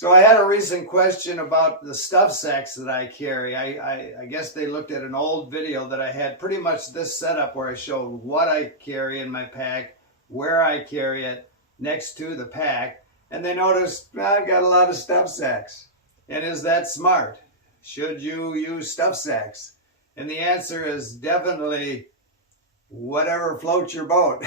So I had a recent question about the stuff sacks that I carry. I guess they looked at an old video that I had pretty much this setup where I showed what I carry in my pack, where I carry it next to the pack, and they noticed I've got a lot of stuff sacks. And is that smart? Should you use stuff sacks? And the answer is definitely whatever floats your boat.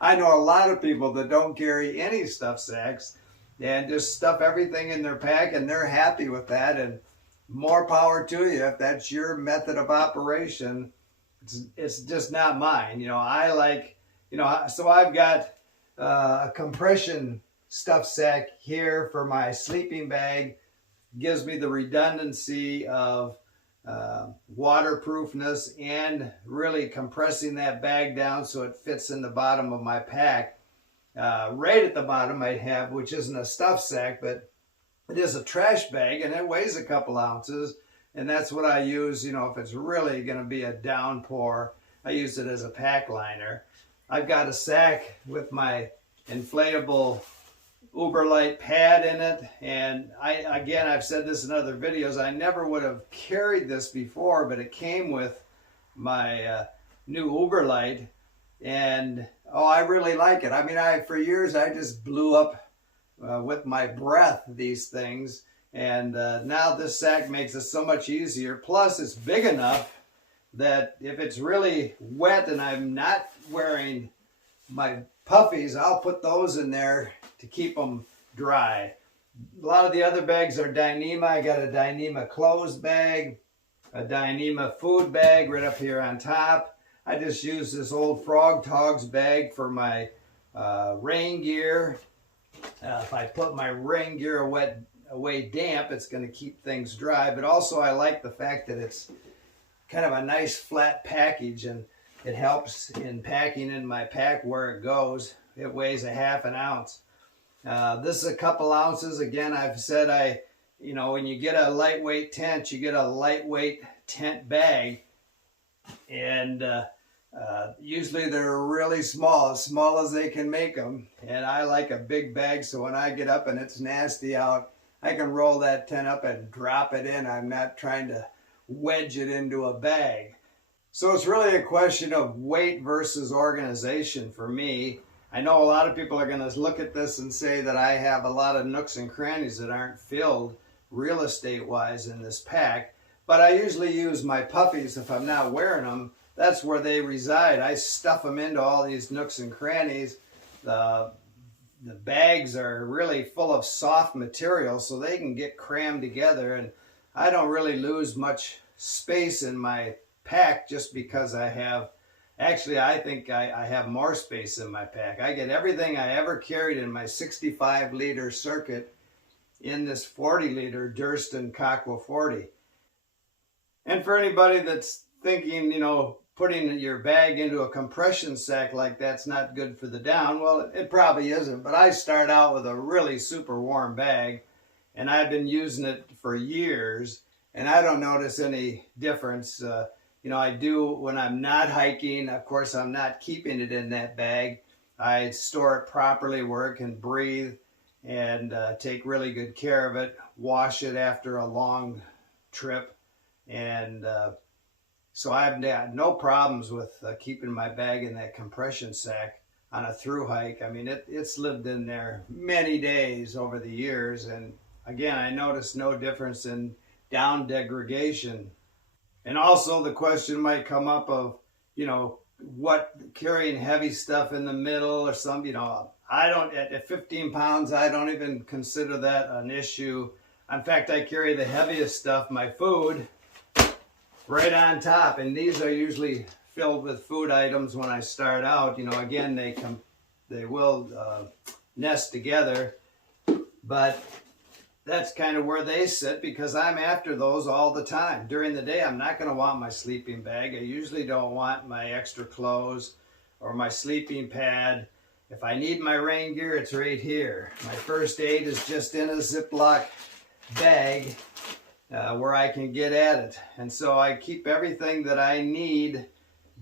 I know a lot of people that don't carry any stuff sacks and just stuff everything in their pack, and they're happy with that, and more power to you if that's your method of operation. It's just not mine. I like, so I've got a compression stuff sack here for my sleeping bag. Gives me the redundancy of waterproofness and really compressing that bag down so it fits in the bottom of my pack. Right at the bottom I have, which isn't a stuff sack, but it is a trash bag, and it weighs a couple ounces, and that's what I use, if it's really going to be a downpour. I use it as a pack liner. I've got a sack with my inflatable Uberlite pad in it, and I've said this in other videos, I never would have carried this before, but it came with my new Uberlite, and I really like it. I mean, for years I just blew up with my breath these things, and now this sack makes it so much easier. Plus, it's big enough that if it's really wet and I'm not wearing my puffies, I'll put those in there to keep them dry. A lot of the other bags are Dyneema. I got a Dyneema clothes bag, a Dyneema food bag right up here on top. I just use this old Frog Togs bag for my rain gear. If I put my rain gear away damp, it's going to keep things dry. But also I like the fact that it's kind of a nice flat package, and it helps in packing in my pack where it goes. It weighs a half an ounce. This is a couple ounces. Again, I've said when you get a lightweight tent, you get a lightweight tent bag. And usually they're really small as they can make them. And I like a big bag, so when I get up and it's nasty out, I can roll that tent up and drop it in. I'm not trying to wedge it into a bag. So it's really a question of weight versus organization for me. I know a lot of people are going to look at this and say that I have a lot of nooks and crannies that aren't filled real estate wise in this pack, but I usually use my puffies if I'm not wearing them. That's where they reside. I stuff them into all these nooks and crannies. The bags are really full of soft material, so they can get crammed together, and I don't really lose much space in my pack just because I have, actually I think I have more space in my pack. I get everything I ever carried in my 65-liter circuit in this 40-liter Durston Kakwa 40. And for anybody that's thinking, putting your bag into a compression sack like that's not good for the down, well, it probably isn't. But I start out with a really super warm bag, and I've been using it for years, and I don't notice any difference. I do when I'm not hiking. Of course, I'm not keeping it in that bag. I store it properly where it can breathe, and take really good care of it. Wash it after a long trip, and so I've had no problems with keeping my bag in that compression sack on a through hike. I mean, it's lived in there many days over the years, and again, I noticed no difference in down degradation. And also the question might come up of, what carrying heavy stuff in the middle or something, I don't, at 15 pounds, I don't even consider that an issue. In fact, I carry the heaviest stuff, my food, right on top. And these are usually filled with food items when I start out. Again, they will nest together, but that's kind of where they sit because I'm after those all the time. During the day, I'm not going to want my sleeping bag. I usually don't want my extra clothes or my sleeping pad. If I need my rain gear, it's right here. My first aid is just in a Ziploc bag where I can get at it. And so I keep everything that I need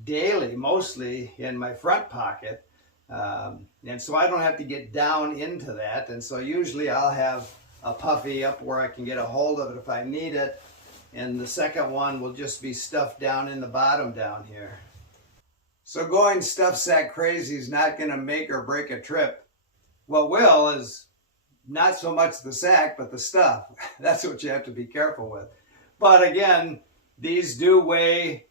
daily, mostly in my front pocket. And so I don't have to get down into that. And so usually I'll have a puffy up where I can get a hold of it if I need it. And the second one will just be stuffed down in the bottom down here. So going stuff sack crazy is not going to make or break a trip. What will is not so much the sack, but the stuff. That's what you have to be careful with. But again, these do weigh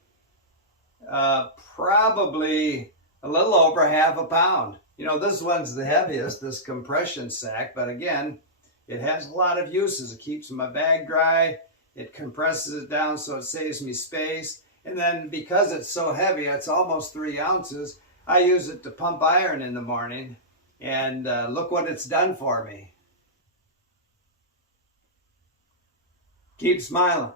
probably a little over half a pound. You know, this one's the heaviest, this compression sack, but again, it has a lot of uses. It keeps my bag dry, it compresses it down so it saves me space, and then because it's so heavy, it's almost 3 ounces, I use it to pump iron in the morning, and look what it's done for me. Keep smiling.